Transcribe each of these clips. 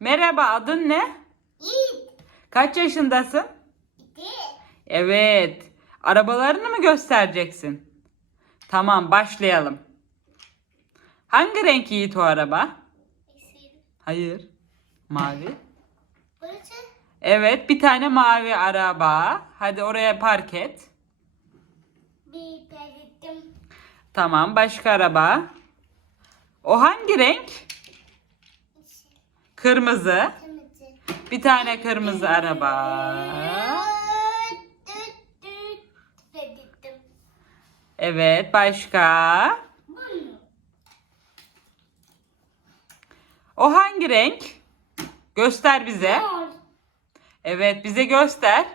Merhaba, adın ne? Yiğit. Kaç yaşındasın? İki. Evet. Arabalarını mı göstereceksin? Tamam, başlayalım. Hangi renk Yiğit o araba? Yeşil. Hayır. Mavi. Burası. Evet, bir tane mavi araba. Hadi oraya park et. Bir dedim. Tamam, başka araba. O hangi renk? Kırmızı. Bir tane kırmızı araba. Evet, başka? O hangi renk? Göster bize. Evet, bize göster.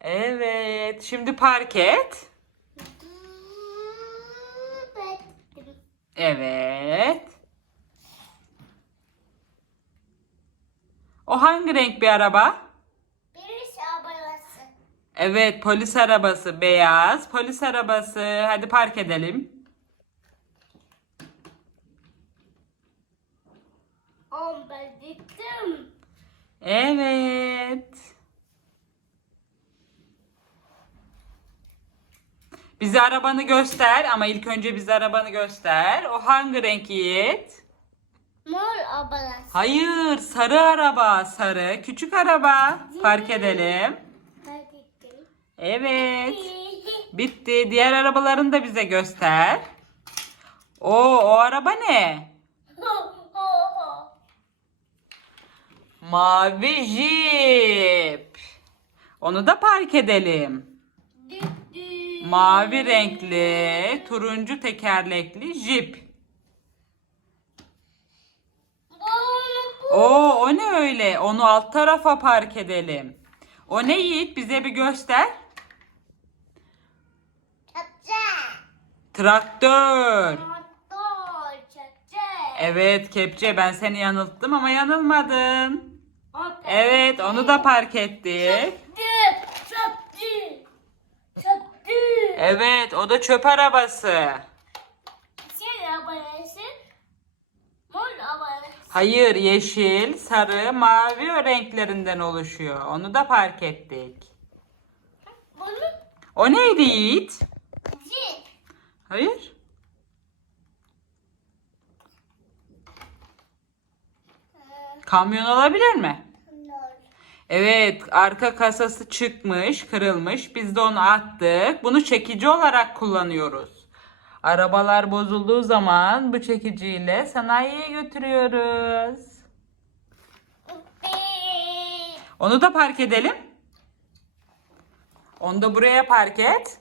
Evet, şimdi park et. Dedim. Evet. O hangi renk bir araba? Birisi abalası. Evet, polis arabası beyaz. Polis arabası. Hadi park edelim. On ben dedim. Evet. Bize arabanı göster ama ilk önce bize arabanı göster. O hangi renk Yiğit? Mor abalası. Hayır, sarı araba, sarı, küçük araba. Park edelim. Evet. Bitti. Diğer arabalarını da bize göster. O, o araba ne? Mavi jip. Onu da park edelim. Mavi renkli, turuncu tekerlekli jip. Bunu Oo, o ne öyle? Onu alt tarafa park edelim. O ne Yiğit? Bize bir göster. Çatça. Traktör. Motor. Evet kepçe ben seni yanılttım ama yanılmadın. Evet onu da park ettik. Çöp, çöpçü. Çöpçü. Evet o da çöp arabası. Hayır yeşil, sarı, mavi renklerinden oluşuyor. Onu da park ettik. Bunu O neydi Yiğit? Hayır. Kamyon olabilir mi? Evet, arka kasası çıkmış, kırılmış. Biz de onu attık. Bunu çekici olarak kullanıyoruz. Arabalar bozulduğu zaman bu çekiciyle sanayiye götürüyoruz. Onu da park edelim. Onu da buraya park et.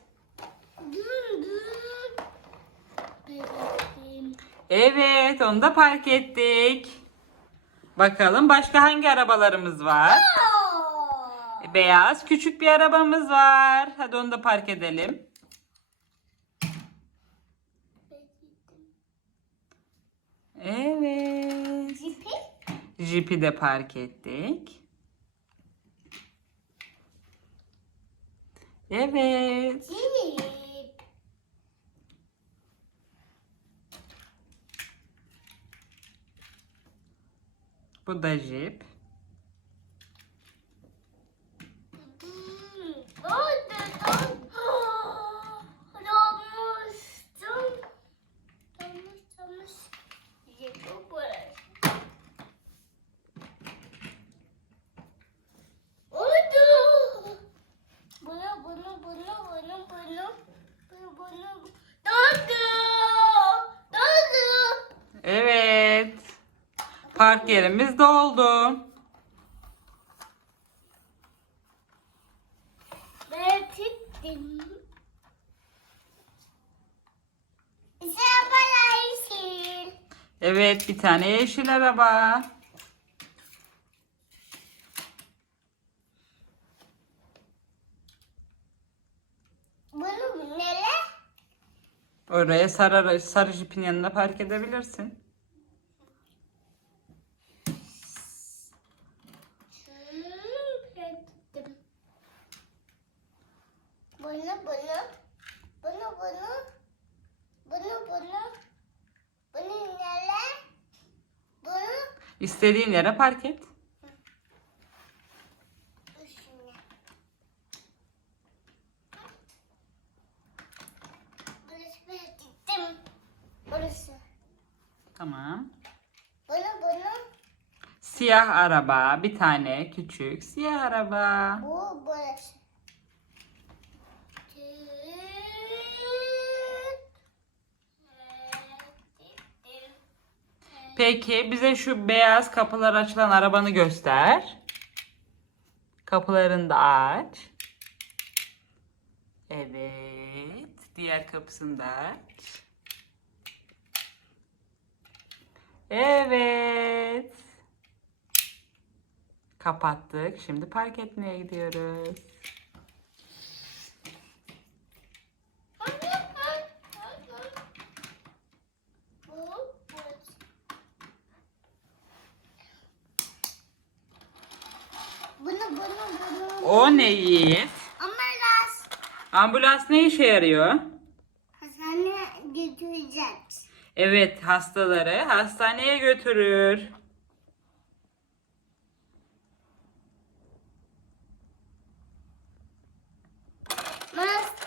Evet, onu da park ettik. Bakalım başka hangi arabalarımız var? Beyaz küçük bir arabamız var. Hadi onu da park edelim. Evet. Cipi? Jeep'i de park ettik. Evet. Cip. Bu da Jeep. Bunu bunu bunu bunu bunu bunu bunu Dodu Dodu Evet. Park yerimiz doldu. Evet bir tane yeşil araba. Bunu nere? Oraya sarı, sarı jipin yanına park edebilirsin. Gittim. Bunu bunu bunu bunu bunu bunu bunu nere? Bunu İstediğin yere park et. Dur şimdi. Burası ben gittim. Burası. Tamam. Bunu bunu. Siyah araba. Bir tane küçük siyah araba. Bu burası. Peki bize şu beyaz kapılar açılan arabanı göster. Kapılarını da aç. Evet. Diğer kapısını da aç. Evet. Kapattık. Şimdi park etmeye gidiyoruz. Bu burası. Bunu bunu bunu. O ne Yiğit? Ambulans. Ambulans ne işe yarıyor? Hastaneye götüreceğiz. Evet, hastaları hastaneye götürür.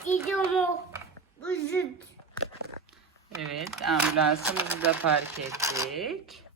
Gidiyorum. Üzüt. Evet, ambulansımızı da park ettik.